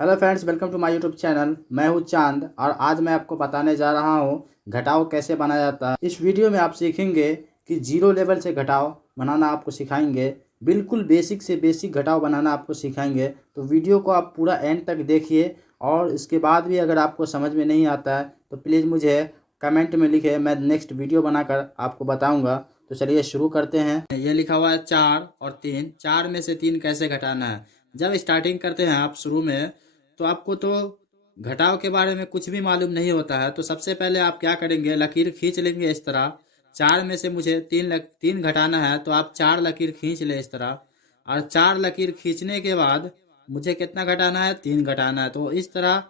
Hello friends, welcome to my YouTube channel. मैं हूं चांद और आज मैं आपको बताने जा रहा हूं घटाव कैसे बनाया जाता है। इस वीडियो में आप सीखेंगे कि जीरो लेवल से घटाव बनाना आपको सिखाएंगे। बिल्कुल बेसिक से बेसिक घटाव बनाना आपको सिखाएंगे। तो वीडियो को आप पूरा एंड तक देखिए और इसके बाद भी अगर आपको समझ में नहीं आता है तो प्लीज़ मुझे कमेंट में लिखे, मैं नेक्स्ट वीडियो बनाकर आपको बताऊँगा। तो चलिए शुरू करते हैं। ये लिखा हुआ है 4 और 3, 4 में से 3 कैसे घटाना है। जब स्टार्टिंग करते हैं आप शुरू में, तो आपको तो घटाव के बारे में कुछ भी मालूम नहीं होता है। तो सबसे पहले आप क्या करेंगे, लकीर खींच लेंगे इस तरह। 4 में से मुझे 3 घटाना है तो आप 4 लकीर खींच ले इस तरह। और 4 लकीर खींचने के बाद मुझे कितना घटाना है, 3 घटाना है। तो इस तरह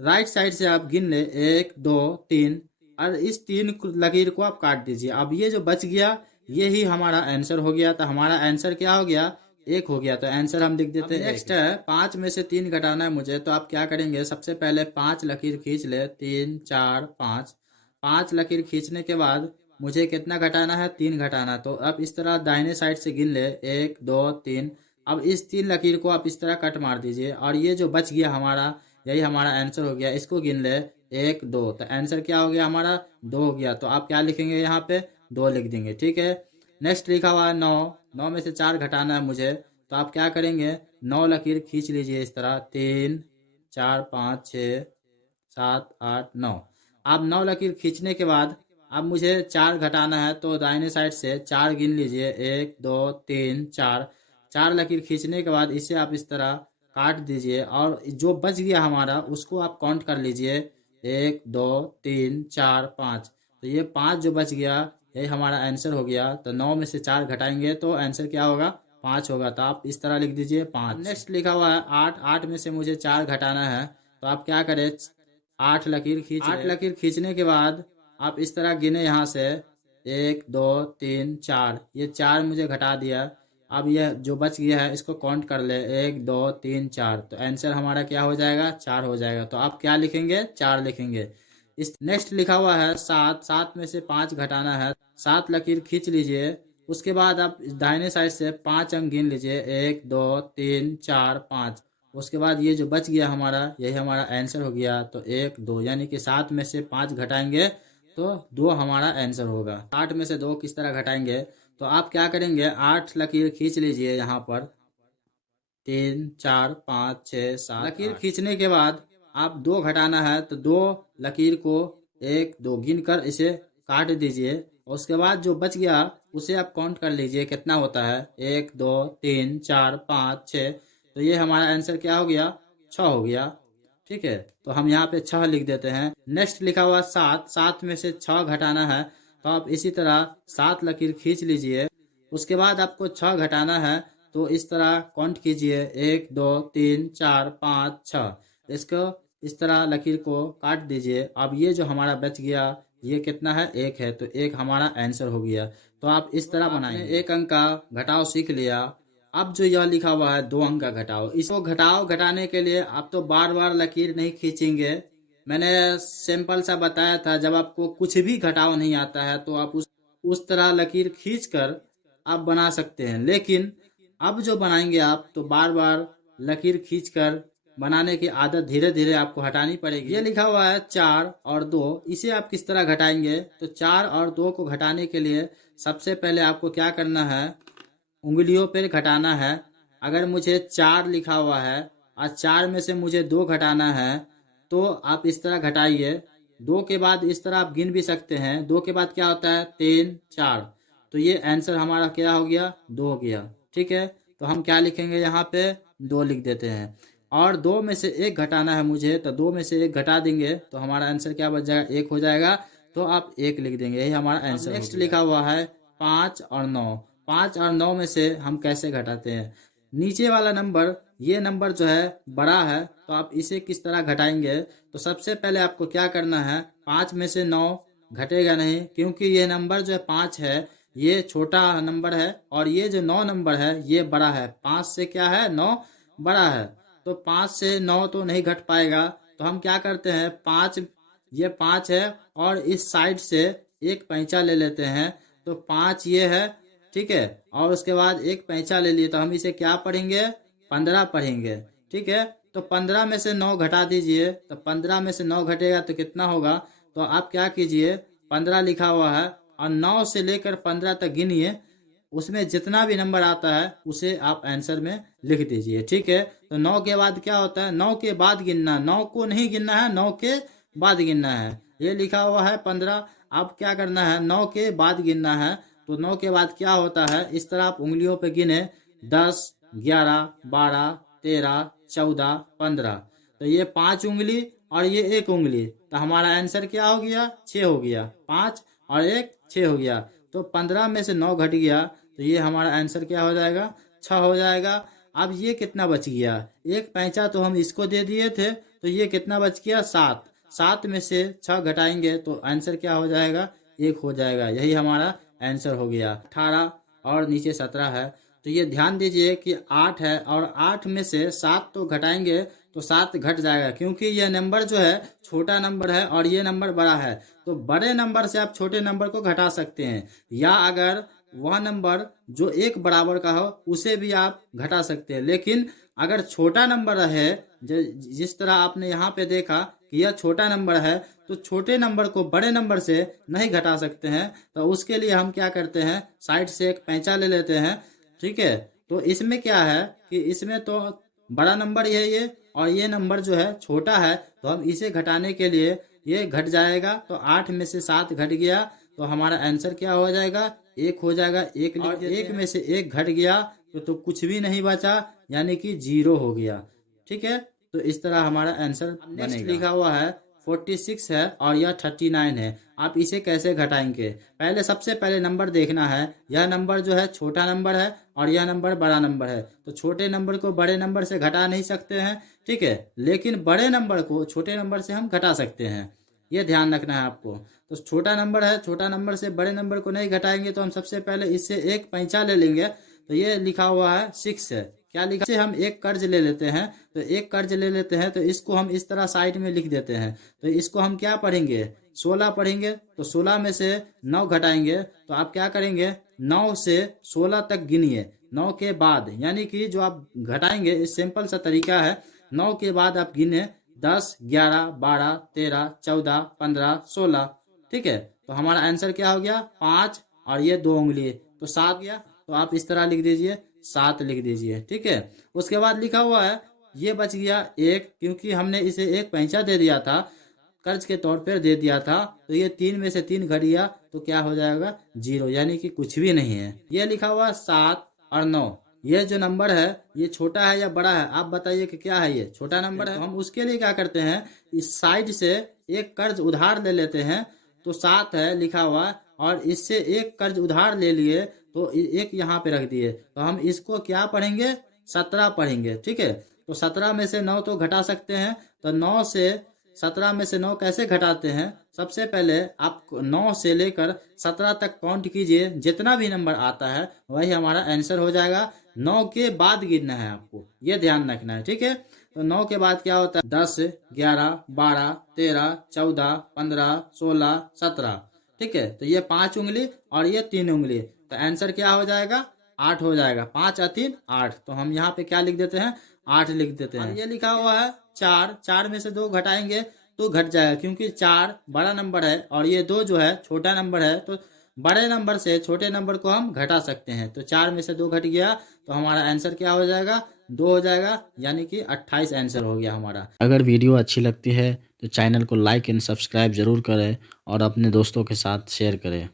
राइट साइड से आप गिन ले, 1 2 3, और इस 3 लकीर को आप काट दीजिए। अब ये जो बच गया ये ही हमारा आंसर हो गया। तो हमारा आंसर क्या हो गया, 1 हो गया। तो आंसर हम लिख देते हैं। नेक्स्ट है 5 में से 3 घटाना है मुझे। तो आप क्या करेंगे, सबसे पहले 5 लकीर खींच ले, 3 4 5। 5 लकीर खींचने के बाद मुझे कितना घटाना है, 3 घटाना। तो अब इस तरह दाहिने साइड से गिन ले, 1 2 3। अब इस 3 लकीर को आप इस तरह कट मार दीजिए और ये जो बच गया हमारा, यही हमारा आंसर हो गया। इसको गिन ले, 1 2। तो आंसर क्या हो गया हमारा, 2 हो गया। तो आप क्या लिखेंगे, यहाँ पे 2 लिख देंगे। ठीक है। नेक्स्ट लिखा हुआ है 9। 9 में से 4 घटाना है मुझे। तो आप क्या करेंगे, 9 लकीर खींच लीजिए इस तरह, 3 4 5 6 7 8 9। आप 9 लकीर खींचने के बाद अब मुझे 4 घटाना है। तो दाहिने साइड से 4 गिन लीजिए, 1 2 3 4। 4 लकीर खींचने के बाद इसे आप इस तरह काट दीजिए और जो बच गया हमारा उसको आप काउंट कर लीजिए, 1 2 3 4 5। तो ये 5 जो बच गया यही हमारा आंसर हो गया। तो 9 में से 4 घटाएंगे तो आंसर क्या होगा, 5 होगा। तो आप इस तरह लिख दीजिए 5। नेक्स्ट लिखा हुआ है 8। 8 में से मुझे 4 घटाना है। तो आप क्या करें, 8 लकीर खींच 8 लकीर खींचने के बाद आप इस तरह गिने यहाँ से, 1 2 3 4। ये 4 मुझे घटा दिया। अब यह जो बच गया है इसको काउंट कर ले, 1 2 3 4। तो आंसर हमारा क्या हो जाएगा, 4 हो जाएगा। तो आप क्या लिखेंगे, 4 लिखेंगे। इस नेक्स्ट लिखा हुआ है 7। 7 में से 5 घटाना है। 7 लकीर खींच लीजिए। उसके बाद आप दाहिने साइड से 5 अंक गिन लीजिए, 1 2 3 4 5। उसके बाद ये जो बच गया हमारा, यही हमारा आंसर हो गया। तो 1 2 यानी कि 7 में से 5 घटाएंगे तो 2 हमारा आंसर होगा। 8 में से 2 किस तरह घटाएंगे, तो आप क्या करेंगे, 8 लकीर खींच लीजिए यहाँ पर, 3 4 5 6 7 लकीर खींचने के बाद आप 2 घटाना है। तो 2 लकीर को 1 2 गिन कर इसे काट दीजिए। और उसके बाद जो बच गया उसे आप काउंट कर लीजिए कितना होता है, 1 2 3 4 5 6। तो ये हमारा आंसर क्या हो गया, 6 हो गया। ठीक है। तो हम यहाँ पे 6 लिख देते हैं। नेक्स्ट लिखा हुआ 7। 7 में से 6 घटाना है। तो आप इसी तरह 7 लकीर खींच लीजिए। उसके बाद आपको 6 घटाना है। तो इस तरह काउंट कीजिए, 1 2 3 4 5 6। इसको इस तरह लकीर को काट दीजिए। अब ये जो हमारा बच गया ये कितना है, 1 है। तो 1 हमारा आंसर हो गया। तो आप इस तरह बनाएंगे। 1 अंक का घटाव सीख लिया। अब जो यह लिखा हुआ है 2 अंक का घटाव, इसको घटाव घटाने के लिए आप तो बार बार लकीर नहीं खींचेंगे। मैंने सिंपल सा बताया था, जब आपको कुछ भी घटाव नहीं आता है तो आप उस तरह लकीर खींचकर आप बना सकते हैं। लेकिन अब जो बनाएंगे आप तो बार बार लकीर खींचकर बनाने की आदत धीरे धीरे आपको हटानी पड़ेगी। ये लिखा हुआ है 4 और 2, इसे आप किस तरह घटाएंगे। तो 4 और 2 को घटाने के लिए सबसे पहले आपको क्या करना है, उंगलियों पर घटाना है। अगर मुझे 4 लिखा हुआ है और 4 में से मुझे 2 घटाना है तो आप इस तरह घटाइए। 2 के बाद इस तरह आप गिन भी सकते हैं। 2 के बाद क्या होता है, 3 4। तो ये आंसर हमारा क्या हो गया, 2 हो गया। ठीक है। तो हम क्या लिखेंगे, यहाँ पे 2 लिख देते हैं। और 2 में से 1 घटाना है मुझे। तो 2 में से 1 घटा देंगे तो हमारा आंसर क्या बच जाएगा, 1 हो जाएगा। तो आप 1 लिख देंगे, यही हमारा आंसर। नेक्स्ट लिखा हुआ है 5 और 9। 5 और 9 में से हम कैसे घटाते हैं। नीचे वाला नंबर, ये नंबर जो है बड़ा है तो आप इसे किस तरह घटाएंगे। तो सबसे पहले आपको क्या करना है, 5 में से 9 घटेगा नहीं, क्योंकि ये नंबर जो है 5 है ये छोटा नंबर है और ये जो 9 नंबर है ये बड़ा है। 5 से क्या है, 9 बड़ा है। तो 5 से 9 तो नहीं घट पाएगा। तो हम क्या करते हैं, 5, ये 5 है और इस साइड से एक पैंचा ले लेते हैं। तो 5 ये है, ठीक है। और उसके बाद एक पैंचा ले लिए तो हम इसे क्या पढ़ेंगे, 15 पढ़ेंगे। ठीक है। तो 15 में से 9 घटा दीजिए। तो 15 में से 9 घटेगा तो कितना होगा, तो आप क्या कीजिए, 15 लिखा हुआ है और 9 से लेकर 15 तक गिनिए, उसमें जितना भी नंबर आता है उसे आप आंसर में लिख दीजिए। ठीक है, तो 9 के बाद क्या होता है, 9 के बाद गिनना, 9 को नहीं गिनना है, 9 के बाद गिनना है। ये लिखा हुआ है 15, आप क्या करना है, 9 के बाद गिनना है। तो 9 के बाद क्या होता है, इस तरह आप उंगलियों पे गिने, 10, 11, 12, 13, 14, 15। तो ये 5 उंगली और ये 1 उंगली, तो हमारा आंसर क्या हो गया, 6 हो गया। 5 और 1 6 हो गया। तो 15 में से 9 घट गया, तो ये हमारा आंसर क्या हो जाएगा, 6 हो जाएगा। अब ये कितना बच गया, एक पैंचा तो हम इसको दे दिए थे, तो ये कितना बच गया, 7। 7 में से 6 घटाएंगे तो आंसर क्या हो जाएगा, 1 हो जाएगा। यही हमारा आंसर हो गया। 18 और नीचे 17 है। तो ये ध्यान दीजिए कि 8 है और 8 में से 7 तो घटाएंगे तो 7 घट जाएगा, क्योंकि यह नंबर जो है छोटा नंबर है और ये नंबर बड़ा है। तो बड़े नंबर से आप छोटे नंबर को घटा सकते हैं, या अगर वह नंबर जो 1 बराबर का हो उसे भी आप घटा सकते हैं। लेकिन अगर छोटा नंबर है, जिस तरह आपने यहाँ पे देखा कि यह छोटा नंबर है, तो छोटे नंबर को बड़े नंबर से नहीं घटा सकते हैं। तो उसके लिए हम क्या करते हैं, साइड से एक पैंचा ले लेते हैं। ठीक है, तो इसमें क्या है कि इसमें तो बड़ा नंबर ही है ये, और ये नंबर जो है छोटा है, तो हम इसे घटाने के लिए ये घट जाएगा। तो 8 में से 7 घट गया, तो हमारा आंसर क्या हो जाएगा, 1 हो जाएगा। 1 और 1 में से 1 घट गया तो कुछ भी नहीं बचा, यानी कि 0 हो गया। ठीक है, तो इस तरह हमारा आंसर नेक्स्ट लिखा हुआ है 46 है और यह 39 है। आप इसे कैसे घटाएंगे, पहले सबसे पहले नंबर देखना है। यह नंबर जो है छोटा नंबर है और यह नंबर बड़ा नंबर है, तो छोटे नंबर को बड़े नंबर से घटा नहीं सकते हैं। ठीक है, लेकिन बड़े नंबर को छोटे नंबर से हम घटा सकते हैं, ये ध्यान रखना है आपको। तो छोटा नंबर है, छोटा नंबर से बड़े नंबर को नहीं घटाएंगे, तो हम सबसे पहले इससे एक पैंचा ले लेंगे। तो ये लिखा हुआ है 6 है। क्या लिखा है, हम एक कर्ज ले लेते हैं। तो एक कर्ज ले लेते हैं, तो इसको हम इस तरह साइड में लिख देते हैं। तो इसको हम क्या पढ़ेंगे, 16 पढ़ेंगे। तो 16 में से 9 घटाएंगे, तो आप क्या करेंगे, 9 से 16 तक गिनिए। 9 के बाद, यानी कि जो आप घटाएंगे, इस सिंपल सा तरीका है, 9 के बाद आप गिने 10, 11, 12, 13, 14, 15, 16। ठीक है, तो हमारा आंसर क्या हो गया, 5 और ये 2 उंगली, तो 7 गया। तो आप इस तरह लिख दीजिए, 7 लिख दीजिए। ठीक है, उसके बाद लिखा हुआ है ये बच गया 1, क्योंकि हमने इसे एक पैंचा दे दिया था, कर्ज के तौर पर दे दिया था। तो ये 3 में से 3 घट गया, तो क्या हो जाएगा, 0, यानी कि कुछ भी नहीं है। ये लिखा हुआ 7 और 9। ये जो नंबर है ये छोटा है या बड़ा है, आप बताइए कि क्या है, ये छोटा नंबर है। तो हम उसके लिए क्या करते हैं, इस साइड से एक कर्ज उधार ले लेते हैं। तो 7 है लिखा हुआ, और इससे एक कर्ज उधार ले लिए, तो एक यहाँ पे रख दिए। तो हम इसको क्या पढ़ेंगे, 17 पढ़ेंगे। ठीक है, तो 17 में से 9 तो घटा सकते हैं। तो 9 से 17 में से 9 कैसे घटाते हैं, सबसे पहले आप 9 से लेकर 17 तक काउंट कीजिए, जितना भी नंबर आता है वही हमारा आंसर हो जाएगा। 9 के बाद गिनना है आपको, ये ध्यान रखना है। ठीक है, तो 9 के बाद क्या होता है, 10, 11, 12, 13, 14, 15, 16, 17। ठीक है, तो ये 5 उंगली और ये 3 उंगली, तो आंसर क्या हो जाएगा, 8 हो जाएगा। 5 और 3 8, तो हम यहाँ पे क्या लिख देते हैं, 8 लिख देते हैं। ये लिखा हुआ है 4, 4 में से 2 घटाएंगे तो घट जाएगा, क्योंकि 4 बड़ा नंबर है और ये 2 जो है छोटा नंबर है। तो बड़े नंबर से छोटे नंबर को हम घटा सकते हैं। तो 4 में से 2 घट गया, तो हमारा आंसर क्या हो जाएगा, 2 हो जाएगा, यानी कि 28 आंसर हो गया हमारा। अगर वीडियो अच्छी लगती है तो चैनल को लाइक एंड सब्सक्राइब जरूर करें और अपने दोस्तों के साथ शेयर करें।